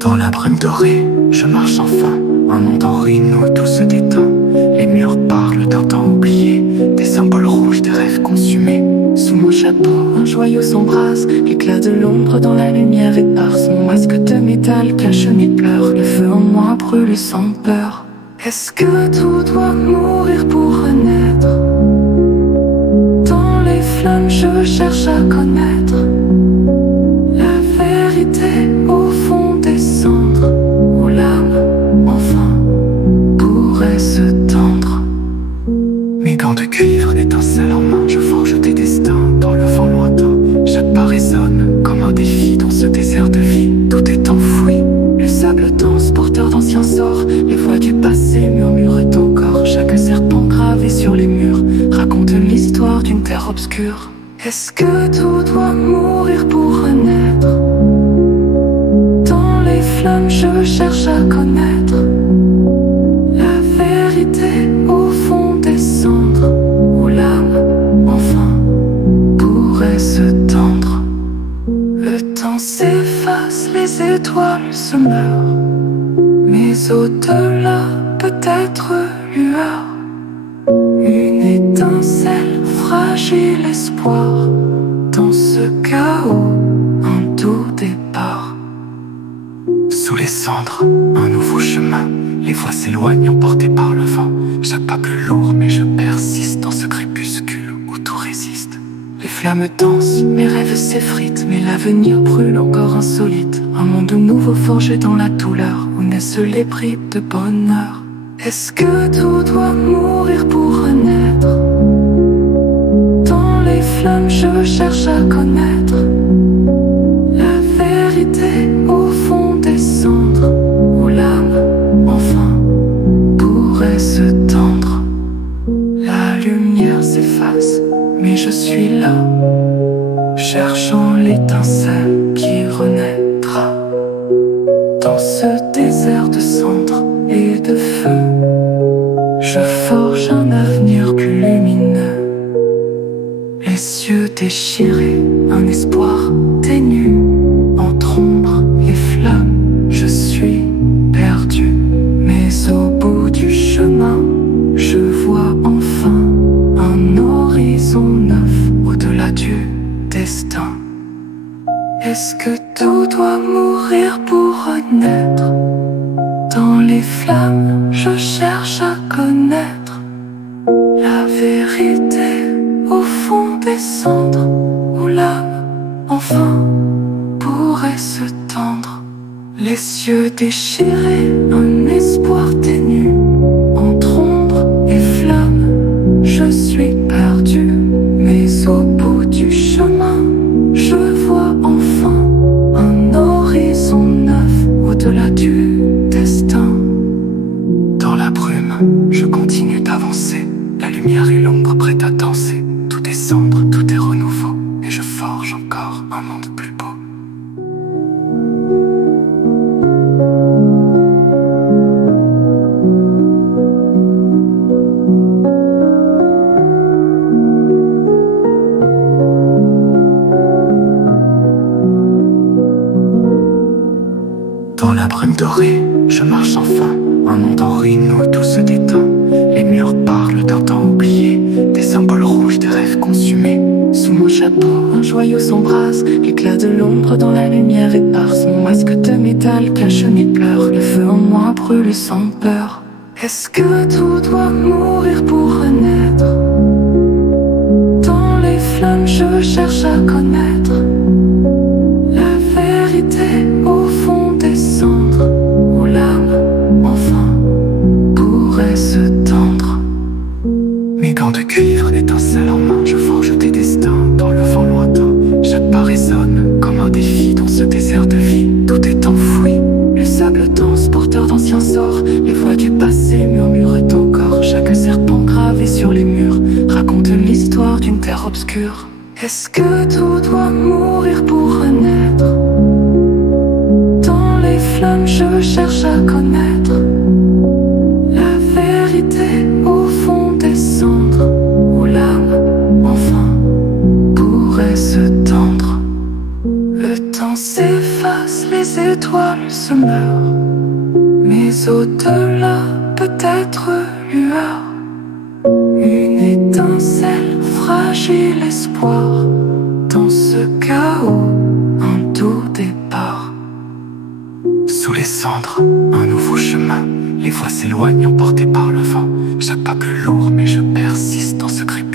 Dans la brume dorée, je marche enfin. Un monde en ruine où tout se déteint. Les murs parlent d'un temps oublié, des symboles rouges, des rêves consumés. Sous mon chapeau, un joyau s'embrase. L'éclat de l'ombre dans la lumière éparse. Mon masque de métal cache mes pleurs. Le feu en moi brûle sans peur. Est-ce que tout doit mourir pour renaître? Dans les flammes, je cherche à connaître la vérité au fond des cendres, où l'âme, enfin, pourrait se tendre. Mes gants de cuivre, d'étincelles en main, je forge des destins dans le vent lointain. Chaque pas résonne comme un défi dans ce désert de vie. Tout est enfoui, le sable dense, porteur d'anciens sorts. Les voix du passé murmurent encore. Chaque serpent gravé sur les murs raconte l'histoire d'une terre obscure. Est-ce que tout doit mourir pour renaître? Dans les flammes, je cherche à connaître la vérité au fond des cendres, où l'âme, enfin, pourrait se tendre. Le temps s'efface, les étoiles se meurent, mais au-delà, peut-être lueur, une étincelle, fragile espoir. Dans ce chaos, un doux départ. Sous les cendres, un nouveau chemin. Les voix s'éloignent emportées par le vent. Chaque pas plus lourd, mais je persiste dans ce crépuscule où tout résiste. Les flammes dansent, mes rêves s'effritent, mais l'avenir brûle encore insolite. Un monde nouveau forgé dans la douleur, où naissent les bribes de bonheur. Est-ce que tout doit mourir pour renaître? Dans les flammes, je cherche à connaître la vérité au fond des cendres, où l'âme, enfin, pourrait se tendre. La lumière s'efface, mais je suis là, cherchant l'étincelle qui renaîtra. Dans ce désert de cendres et de feu, je forge un avenir plus lumineux. Les cieux déchirés, un espoir ténu. Entre ombre et flammes, je suis perdu. Mais au bout du chemin, je vois enfin un horizon neuf au-delà du destin. Est-ce que tout doit mourir pour renaître? Dans les flammes, je cherche à connaître la vérité au fond des cendres, où l'âme, enfin, pourrait se tendre. Les cieux déchirés, un espoir ténu. Entre ombre et flammes, je suis perdu. Mais au bout du chemin, je vois enfin un horizon neuf au-delà du destin. Dans la brume, je continue d'avancer. La lumière et l'ombre prêtes à danser. Tout est cendre, tout est renouveau, et je forge encore un monde plus beau. Dans la brume dorée, je marche enfin. Un monde en ruine où tout se déteint. Les murs parlent d'un temps oublié, des symboles rouges, des rêves consumés. Sous mon chapeau, un joyau s'embrase. L'éclat de l'ombre dans la lumière éparse. Mon masque de métal cache mes pleurs. Le feu en moi brûle sans peur. Est-ce que tout doit mourir pour renaître? Dans les flammes, je cherche à connaître la vérité au fond des cendres, où l'âme, enfin, pourrait se tendre. Mes gants de cuivre, d'étincelles en main, je forge des destins dans le vent lointain. Chaque pas résonne comme un défi dans ce désert de vie. Tout est enfoui, le sable dense, porteur d'anciens sorts. Les voix du passé murmurent encore. Chaque serpent gravé sur les murs raconte l'histoire d'une terre obscure. Est-ce que tout doit mourir pour renaître? Dans les flammes, je cherche à connaître la vérité au fond des cendres, où l'âme, enfin, pourrait se tendre. Le temps s'efface, les étoiles étoiles se meurent, mais au-delà peut-être lueur, une étincelle, fragile espoir. Dans ce chaos, un doux départ. Sous les cendres, un nouveau chemin. Les voix s'éloignent emportées par le vent. Chaque pas plus lourd, mais je persiste dans ce crépuscule.